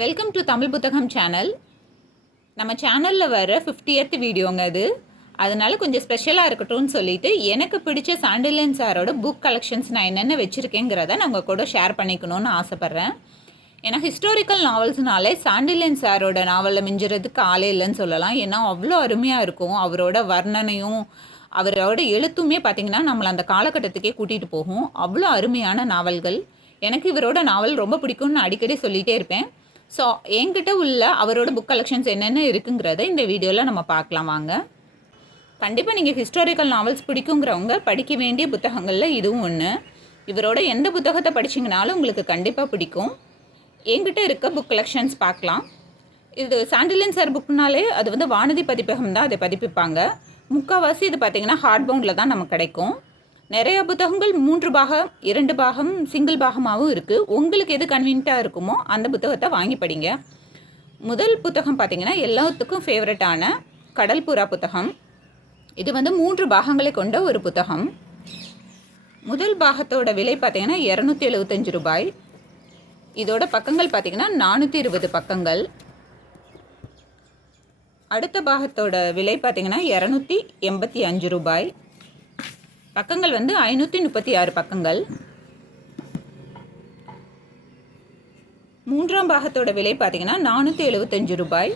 Welcome to Tamil புத்தகம் channel. நம்ம சேனலில் வர 50th வீடியோங்க அது. அதனால் கொஞ்சம் ஸ்பெஷலாக இருக்கட்டும்னு சொல்லிட்டு எனக்கு பிடிச்ச சாண்டில்யன் சாரோட புக் கலெக்ஷன்ஸ் நான் என்னென்ன வச்சுருக்கேங்கிறத நான் உங்கள் கூட ஷேர் பண்ணிக்கணும்னு ஆசைப்பட்றேன். ஏன்னா ஹிஸ்டாரிக்கல் நாவல்ஸ்னாலே சாண்டில்யன் சாரோட நாவலில் மிஞ்சுறதுக்கு ஆளே இல்லைன்னு சொல்லலாம். ஏன்னா அவ்வளோ அருமையாக இருக்கும். அவரோட வர்ணனையும் அவரோட எழுத்துமே பார்த்திங்கன்னா நம்மளை அந்த காலகட்டத்துக்கே கூட்டிகிட்டு போகும். அவ்வளோ அருமையான நாவல்கள். எனக்கு இவரோட நாவல் ரொம்ப பிடிக்கும்னு நான் அடிக்கடி சொல்லிகிட்டே இருப்பேன். ஸோ என்கிட்ட உள்ள அவரோட புக் கலெக்ஷன்ஸ் என்னென்ன இருக்குங்கிறத இந்த வீடியோவில் நம்ம பார்க்கலாம் வாங்க. கண்டிப்பாக நீங்கள் ஹிஸ்டாரிக்கல் நாவல்ஸ் பிடிக்குங்கிறவங்க படிக்க வேண்டிய புத்தகங்களில் இதுவும் ஒன்று. இவரோட எந்த புத்தகத்தை படிச்சிங்கனாலும் உங்களுக்கு கண்டிப்பாக பிடிக்கும். என்கிட்ட இருக்க புக் கலெக்ஷன்ஸ் பார்க்கலாம். இது சாண்டில்யன் சார் புக்குனாலே அது வானதி பதிப்பகம் தான் அதை பதிப்பிப்பாங்க. முக்கால்வாசி இது பார்த்திங்கன்னா ஹார்ட் பவுண்டில் தான் நமக்கு கிடைக்கும். நிறையா புத்தகங்கள் 3 பாகம் 2 பாகம் சிங்கிள் பாகமாகவும் இருக்குது. உங்களுக்கு எது கன்வீனியண்ட்டாக இருக்குமோ அந்த புத்தகத்தை வாங்கி படிங்க. முதல் புத்தகம் பார்த்திங்கன்னா எல்லாத்துக்கும் ஃபேவரட்டான கடல் புறா புத்தகம். இது 3 பாகங்களை கொண்ட ஒரு புத்தகம். முதல் பாகத்தோட விலை பார்த்திங்கன்னா 275 ரூபாய். இதோட பக்கங்கள் பார்த்திங்கன்னா 420 பக்கங்கள். அடுத்த பாகத்தோட விலை பார்த்திங்கன்னா 285 ரூபாய். பக்கங்கள் 536 பக்கங்கள். மூன்றாம் பாகத்தோட விலை பார்த்திங்கன்னா 475 ரூபாய்.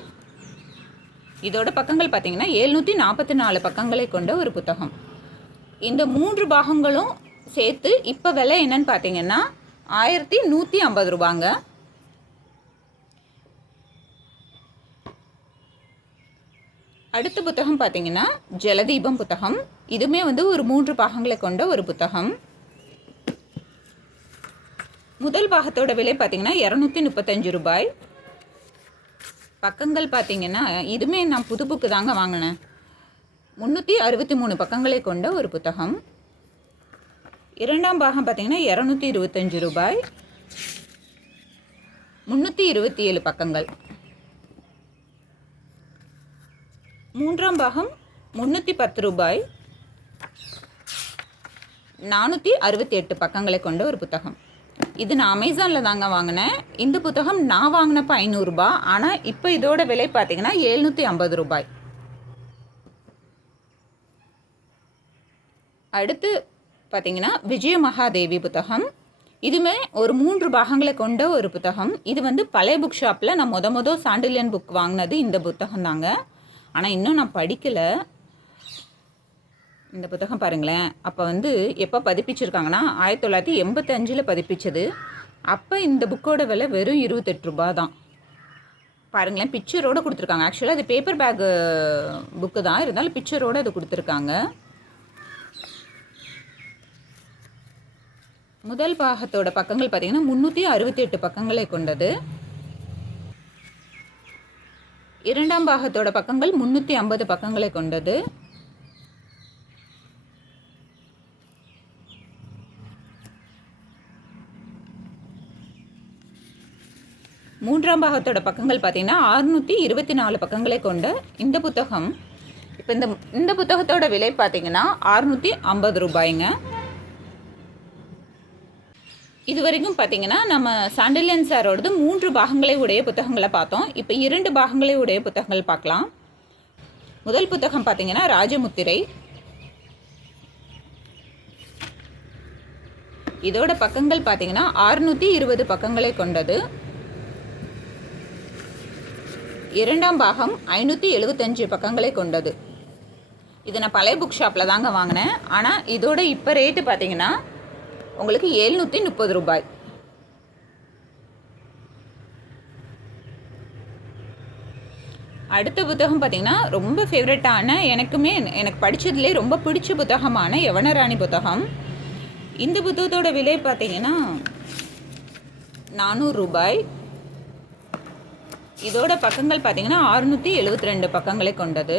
இதோட பக்கங்கள் பார்த்திங்கன்னா 744 பக்கங்களை கொண்ட ஒரு புத்தகம். இந்த 3 பாகங்களும் சேர்த்து இப்போ விலை என்னன்னு பார்த்திங்கன்னா 1150 ரூபாங்க. அடுத்த புத்தகம் பார்த்திங்கன்னா ஜலதீபம் புத்தகம். இதுவுமே ஒரு 3 பாகங்களை கொண்ட ஒரு புத்தகம். முதல் பாகத்தோட விலை பார்த்திங்கன்னா 235 ரூபாய். பக்கங்கள் பார்த்திங்கன்னா இதுவுமே நான் புது புக்கு தாங்க வாங்கினேன். 363 பக்கங்களை கொண்ட ஒரு புத்தகம். இரண்டாம் பாகம் பார்த்திங்கன்னா 225 ரூபாய். 327 பக்கங்கள். மூன்றாம் பாகம் 310 ரூபாய். 468 பக்கங்களை கொண்ட ஒரு புத்தகம். இது நான் அமேசானில் தாங்க வாங்கினேன். இந்த புத்தகம் நான் வாங்கினப்போ 500 ரூபாய். ஆனால் இப்போ இதோட விலை பார்த்திங்கன்னா 750 ரூபாய். அடுத்து பார்த்திங்கன்னா விஜய மகாதேவி புத்தகம். இதுவுமே ஒரு 3 பாகங்களை கொண்ட ஒரு புத்தகம். இது பழைய புக் ஷாப்பில் நான் மொதல் சாண்டில்யன் புக் வாங்கினது இந்த புத்தகம் தாங்க. ஆனால் இன்னும் நான் படிக்கலை. இந்த புத்தகம் பாருங்களேன். அப்போ எப்போ பதிப்பிச்சிருக்காங்கன்னா 1985 பதிப்பிச்சது. அப்போ இந்த புக்கோட விலை வெறும் 28 ரூபா தான். பாருங்களேன், பிக்சரோடு கொடுத்துருக்காங்க. ஆக்சுவலாக அது பேப்பர் பேக் புக்கு தான், இருந்தாலும் பிக்சரோடு அது கொடுத்துருக்காங்க. முதல் பாகத்தோட பக்கங்கள் பார்த்திங்கன்னா 368 பக்கங்களை கொண்டது. இரண்டாம் பாகத்தோட பக்கங்கள் 350 பக்கங்களை கொண்டது. மூன்றாம் பாகத்தோட பக்கங்கள் பார்த்திங்கன்னா 624 பக்கங்களை கொண்ட இந்த புத்தகம். இப்போ இந்த புத்தகத்தோட விலை பார்த்திங்கன்னா 650 ரூபாய்ங்க. இது வரைக்கும் பார்த்திங்கன்னா நம்ம சாண்டில்யன் சாரோடது 3 பாகங்களை உடைய புத்தகங்களை பார்த்தோம். இப்போ 2 பாகங்களை உடைய புத்தகங்கள் பார்க்கலாம். முதல் புத்தகம் பார்த்திங்கன்னா ராஜமுத்திரை. இதோட பக்கங்கள் பார்த்திங்கன்னா 620 பக்கங்களை கொண்டது. இரண்டாம் பாகம் 575 பக்கங்களை கொண்டது. இது நான் பழைய புக் ஷாப்பில் தாங்க வாங்கினேன். ஆனால் இதோட இப்போ ரேட்டு பார்த்திங்கன்னா உங்களுக்கு 730 ரூபாய். அடுத்த புத்தகம் பார்த்திங்கன்னா ரொம்ப ஃபேவரட்டான எனக்கு படித்ததுலேயே ரொம்ப பிடிச்ச புத்தகமான யவனராணி புத்தகம். இந்த புத்தகத்தோட விலை பார்த்திங்கன்னா 400 ரூபாய். இதோட பக்கங்கள் பார்த்திங்கன்னா 672 பக்கங்களை கொண்டது.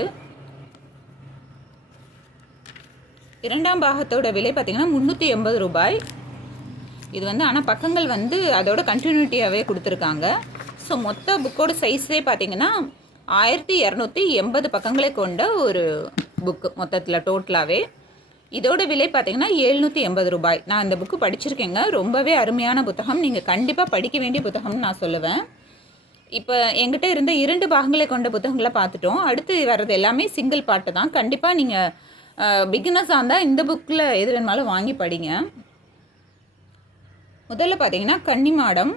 இரண்டாம் பாகத்தோட விலை பார்த்திங்கன்னா 380 ரூபாய். இது ஆனால் பக்கங்கள் அதோட கண்டினியூட்டியாகவே கொடுத்துருக்காங்க. ஸோ மொத்த புக்கோட சைஸே பார்த்திங்கன்னா 1280 பக்கங்களை கொண்ட ஒரு புக்கு மொத்தத்தில் டோட்டலாகவே. இதோட விலை பார்த்திங்கன்னா 780 ரூபாய். நான் இந்த புக்கு படிச்சிருக்கேங்க. ரொம்பவே அருமையான புத்தகம். நீங்கள் கண்டிப்பாக படிக்க வேண்டிய புத்தகம்னு நான் சொல்லுவேன். இப்போ எங்கிட்ட இருந்த 2 பாகங்களை கொண்ட புத்தகங்களை பார்த்துட்டோம். அடுத்து வர்றது எல்லாமே சிங்கிள் பார்ட்டு தான். கண்டிப்பாக நீங்கள் பிகினர்ஸாக இருந்தால் இந்த புக்கில் எது வேணுமாலும் வாங்கி படிங்க. முதல்ல பார்த்தீங்கன்னா கன்னிமாடம்.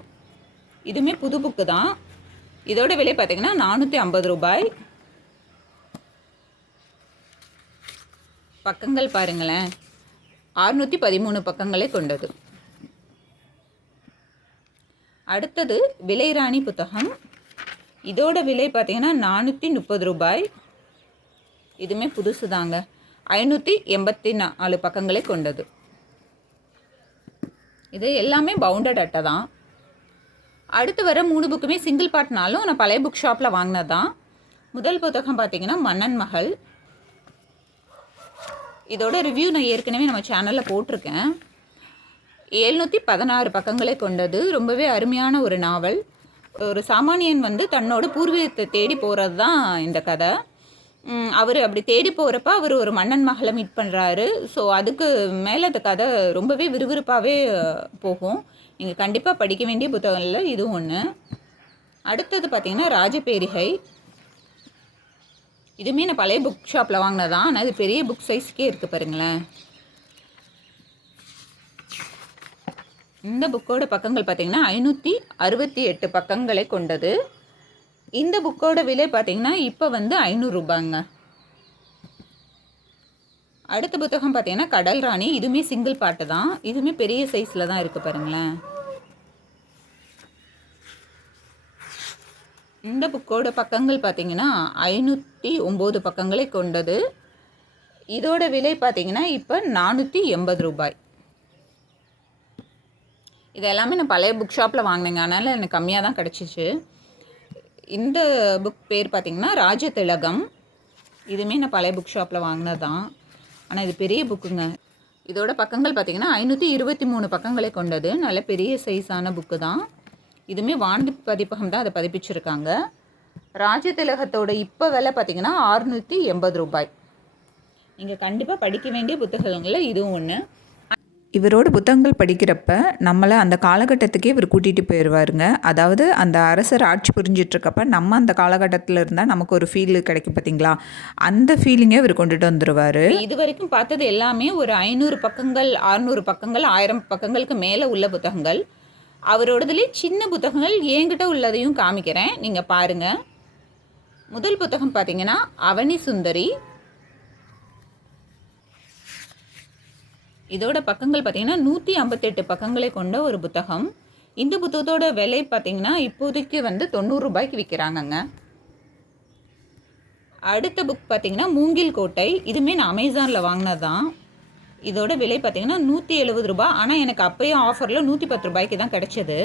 இதுவுமே புது புக்கு தான். இதோட விலை பார்த்தீங்கன்னா 450 ரூபாய். பக்கங்கள் பாருங்களேன், 613 பக்கங்களை கொண்டது. அடுத்தது விலைராணி புத்தகம். இதோட விலை பார்த்தீங்கன்னா 430 ரூபாய். இதுவுமே புதுசு தாங்க. 584 பக்கங்களை கொண்டது. இது எல்லாமே பவுண்டட் அட்டை தான். அடுத்து வர 3 புக்குமே சிங்கிள் பார்ட்னாலும் நான் பழைய புக் ஷாப்பில் வாங்கினது தான். முதல் புத்தகம் பார்த்தீங்கன்னா மன்னன் மகள். இதோட ரிவ்யூ நான் ஏற்கனவே நம்ம சேனலில் போட்டிருக்கேன். 716 பக்கங்களை கொண்டது. ரொம்பவே அருமையான ஒரு நாவல். ஒரு சாமானியன் வந்து தன்னோட பூர்வீகத்தை தேடி போகிறது தான் இந்த கதை. அவர் அப்படி தேடி போகிறப்ப அவர் ஒரு மன்னன் மகளை மீட் பண்ணுறாரு. ஸோ அதுக்கு மேலே இந்த கதை ரொம்பவே விறுவிறுப்பாகவே போகும். நீங்கள் கண்டிப்பாக படிக்க வேண்டிய புத்தகங்களில் இதுவும் ஒன்று. அடுத்தது பார்த்திங்கன்னா ராஜபேரிகை. இதுவுமே நான் பழைய புக் ஷாப்பில் வாங்கினதான். ஆனால் இது பெரிய புக் சைஸ்க்கே இருக்குது பாருங்களேன். இந்த புக்கோட பக்கங்கள் பார்த்திங்கன்னா 568 பக்கங்களை கொண்டது. இந்த புக்கோட விலை பார்த்திங்கன்னா இப்போ வந்து 500 ரூபாங்க. அடுத்த புத்தகம் பார்த்திங்கன்னா கடல் ராணி. இதுவுமே சிங்கிள் பார்ட்டு தான். இதுவுமே பெரிய சைஸில் தான் இருக்குது பாருங்களேன். இந்த புக்கோட பக்கங்கள் பார்த்திங்கன்னா 509 பக்கங்களை கொண்டது. இதோட விலை பார்த்திங்கன்னா இப்போ 480 ரூபாய். இது எல்லாமே நான் பழைய புக் ஷாப்பில் வாங்கினேங்க, அதனால் எனக்கு கம்மியாக தான் கிடச்சிச்சு. இந்த புக் பேர் பார்த்திங்கன்னா ராஜதிலகம். இதுவுமே நான் பழைய புக் ஷாப்பில் வாங்கினது தான். ஆனால் இது பெரிய புக்குங்க. இதோட பக்கங்கள் பார்த்திங்கன்னா 523 பக்கங்களை கொண்டது. நல்ல பெரிய சைஸான புக்கு தான். இதுவுமே வானதி பதிப்பகம் தான் அதை பதிப்பிச்சிருக்காங்க. ராஜதிலகத்தோட இப்போ விலை பார்த்திங்கன்னா 680 ரூபாய். நீங்கள் கண்டிப்பாக படிக்க வேண்டிய புத்தகங்களில் இதுவும் ஒன்று. இவரோட புத்தகங்கள் படிக்கிறப்ப நம்மளை அந்த காலகட்டத்துக்கே இவர் கூட்டிகிட்டு போயிடுவாருங்க. அதாவது அந்த அரசர் ஆட்சி புரிஞ்சிட்ருக்கப்ப நம்ம அந்த காலகட்டத்தில் இருந்தால் நமக்கு ஒரு ஃபீல் கிடைக்கும் பார்த்தீங்களா, அந்த ஃபீலிங்கே இவர் கொண்டுட்டு வந்துடுவார். இது வரைக்கும் பார்த்தது எல்லாமே ஒரு 500 பக்கங்கள், 600 பக்கங்கள், 1000 பக்கங்களுக்கு மேலே உள்ள புத்தகங்கள். அவரோடதுலேயே சின்ன புத்தகங்கள் என்கிட்ட உள்ளதையும் காமிக்கிறேன், நீங்கள் பாருங்கள். முதல் புத்தகம் பார்த்தீங்கன்னா அவனி சுந்தரி. இதோட பக்கங்கள் பார்த்திங்கன்னா 158 பக்கங்களை கொண்ட ஒரு புத்தகம். இந்த புத்தகத்தோட விலை பார்த்திங்கன்னா இப்போதைக்கு வந்து 90 ரூபாய்க்கு விற்கிறாங்கங்க. அடுத்த புக் பார்த்திங்கன்னா மூங்கில் கோட்டை. இதுவுமே நான் அமேசானில் வாங்கினது தான். இதோட விலை பார்த்திங்கன்னா 170 ரூபாய். ஆனால் எனக்கு அப்போயும் ஆஃபரில் 110 ரூபாய்க்கு தான் கிடச்சிது.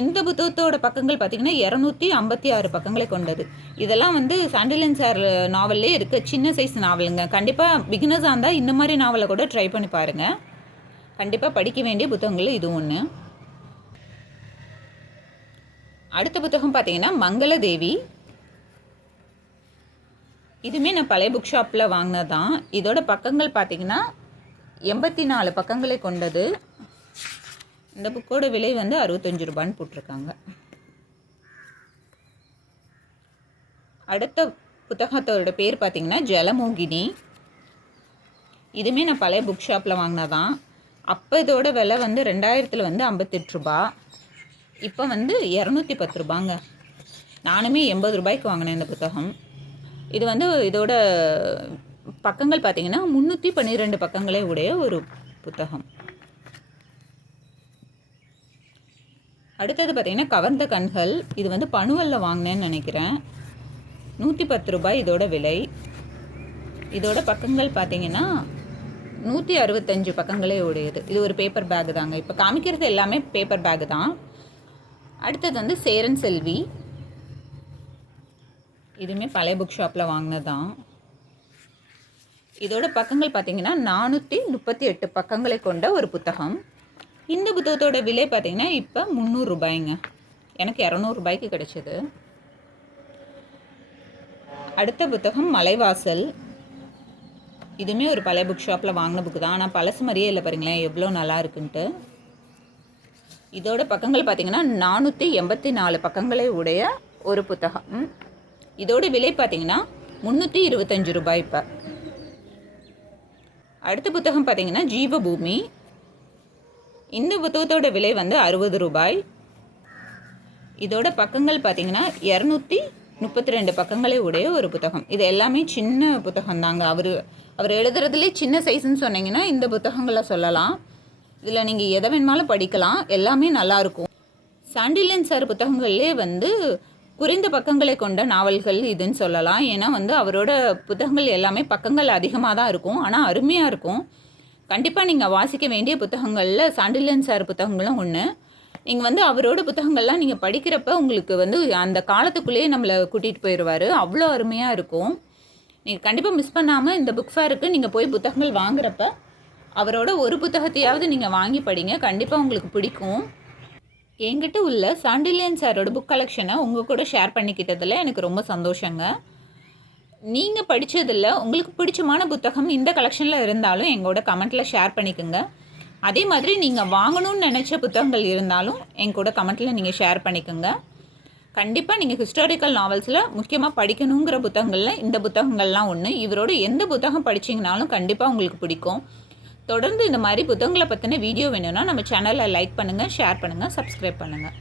இந்த புத்தகத்தோட பக்கங்கள் பார்த்திங்கன்னா 256 பக்கங்களை கொண்டது. இதெல்லாம் வந்து சாண்டில்யன் சார் நாவல்லே இருக்க சின்ன சைஸ் நாவலுங்க. கண்டிப்பாக பிகினர்ஸாக இருந்தால் இந்த மாதிரி நாவலை கூட ட்ரை பண்ணி பாருங்கள். கண்டிப்பாக படிக்க வேண்டிய புத்தகங்கள் இது ஒன்று. அடுத்த புத்தகம் பார்த்திங்கன்னா மங்களதேவி. இதுவுமே நான் பழைய புக் ஷாப்பில் வாங்கினது தான். இதோட பக்கங்கள் பார்த்திங்கன்னா 84 பக்கங்களை கொண்டது. இந்த புக்கோட விலை வந்து 65 ரூபான்னு போட்டிருக்காங்க. அடுத்த புத்தகத்தோட பேர் பார்த்திங்கன்னா ஜலமோகினி. இதுவுமே நான் பழைய புக் ஷாப்பில் வாங்கினதான். அப்போ இதோட விலை வந்து 2000 வந்து 58 ரூபா. இப்போ வந்து 210 ரூபாங்க. நானுமே 80 ரூபாய்க்கு வாங்கினேன் இந்த புத்தகம். இது வந்து இதோட பக்கங்கள் பார்த்திங்கன்னா 312 பக்கங்களே உடைய ஒரு புத்தகம். அடுத்தது பார்த்திங்கன்னா கவர்ந்த கண்கள். இது வந்து பணுவலில் வாங்கினேன்னு நினைக்கிறேன். 110 ரூபாய் இதோட விலை. இதோட பக்கங்கள் பார்த்திங்கன்னா 165 பக்கங்களே உடையது. இது ஒரு பேப்பர் பேக் தாங்க. இப்போ காமிக்கிறது எல்லாமே பேப்பர் பேக் தான். அடுத்தது வந்து சேரன் செல்வி. இதுவுமே பழைய புக் ஷாப்பில் வாங்கினது தான். இதோட பக்கங்கள் பார்த்திங்கன்னா 438 பக்கங்களை கொண்ட ஒரு புத்தகம். இந்த புத்தகத்தோட விலை பார்த்திங்கன்னா இப்போ 300 ரூபாய்ங்க. எனக்கு 200 ரூபாய்க்கு கிடைச்சிது. அடுத்த புத்தகம் மலைவாசல். இதுவுமே ஒரு பழைய புக் ஷாப்பில் வாங்கின புக்கு தான். ஆனால் பழசு மாதிரியே இல்லை பாருங்களேன் எவ்வளோ நல்லா இருக்குன்ட்டு. இதோட பக்கங்கள் பார்த்திங்கன்னா 484 பக்கங்களை உடைய ஒரு புத்தகம். இதோட விலை பார்த்திங்கன்னா 325 ரூபாய். இப்போ அடுத்த புத்தகம் பார்த்திங்கன்னா ஜீவபூமி. இந்த புத்தகத்தோட விலை வந்து 60 ரூபாய். இதோட பக்கங்கள் பார்த்திங்கன்னா 232 பக்கங்களை உடைய ஒரு புத்தகம். இது எல்லாமே சின்ன புத்தகம் தாங்க. அவர் எழுதுறதுலேயே சின்ன சைஸ்ன்னு சொன்னீங்கன்னா இந்த புத்தகங்களை சொல்லலாம். இதில் நீங்கள் எதை வேணுமாலும் படிக்கலாம், எல்லாமே நல்லாயிருக்கும். சாண்டில்யன் சார் புத்தகங்கள்லேயே வந்து குறைந்த பக்கங்களை கொண்ட நாவல்கள் இதுன்னு சொல்லலாம். ஏன்னா வந்து அவரோட புத்தகங்கள் எல்லாமே பக்கங்கள் அதிகமாக தான் இருக்கும், ஆனால் அருமையாக இருக்கும். கண்டிப்பாக நீங்கள் வாசிக்க வேண்டிய புத்தகங்களில் சாண்டில்யன் சார் புத்தகங்களும் ஒன்று. நீங்கள் வந்து அவரோட புத்தகங்கள்லாம் நீங்கள் படிக்கிறப்ப உங்களுக்கு வந்து அந்த காலத்துக்குள்ளேயே நம்மளை கூட்டிகிட்டு போயிடுவார். அவ்வளோ அருமையாக இருக்கும். நீங்கள் கண்டிப்பாக மிஸ் பண்ணாமல் இந்த புக் ஃபேருக்கு நீங்கள் போய் புத்தகங்கள் வாங்குறப்ப அவரோட ஒரு புத்தகத்தையாவது நீங்கள் வாங்கி படிங்க, கண்டிப்பாக உங்களுக்கு பிடிக்கும். என்கிட்ட உள்ள சாண்டில்யன் சாரோட புக் கலெக்ஷனை உங்கள் கூட ஷேர் பண்ணிக்கிட்டதில் எனக்கு ரொம்ப சந்தோஷங்க. நீங்கள் படித்ததில் உங்களுக்கு பிடிச்சமான புத்தகம் இந்த கலெக்ஷனில் இருந்தாலும் எங்களோட கமெண்ட்டில் ஷேர் பண்ணிக்கோங்க. அதே மாதிரி நீங்கள் வாங்கணும்னு நினச்ச புத்தகங்கள் இருந்தாலும் எங்கூட கமெண்ட்டில் நீங்கள் ஷேர் பண்ணிக்கோங்க. கண்டிப்பாக நீங்கள் ஹிஸ்டாரிக்கல் நாவல்ஸில் முக்கியமாக படிக்கணுங்கிற புத்தகங்களில் இந்த புத்தகங்கள்லாம் ஒன்று. இவரோட எந்த புத்தகம் படிச்சிங்கனாலும் கண்டிப்பாக உங்களுக்கு பிடிக்கும். தொடர்ந்து இந்த மாதிரி புத்தகங்களை பற்றின வீடியோ வேணும்னா நம்ம சேனலை லைக் பண்ணுங்கள், ஷேர் பண்ணுங்கள், சப்ஸ்கிரைப் பண்ணுங்கள்.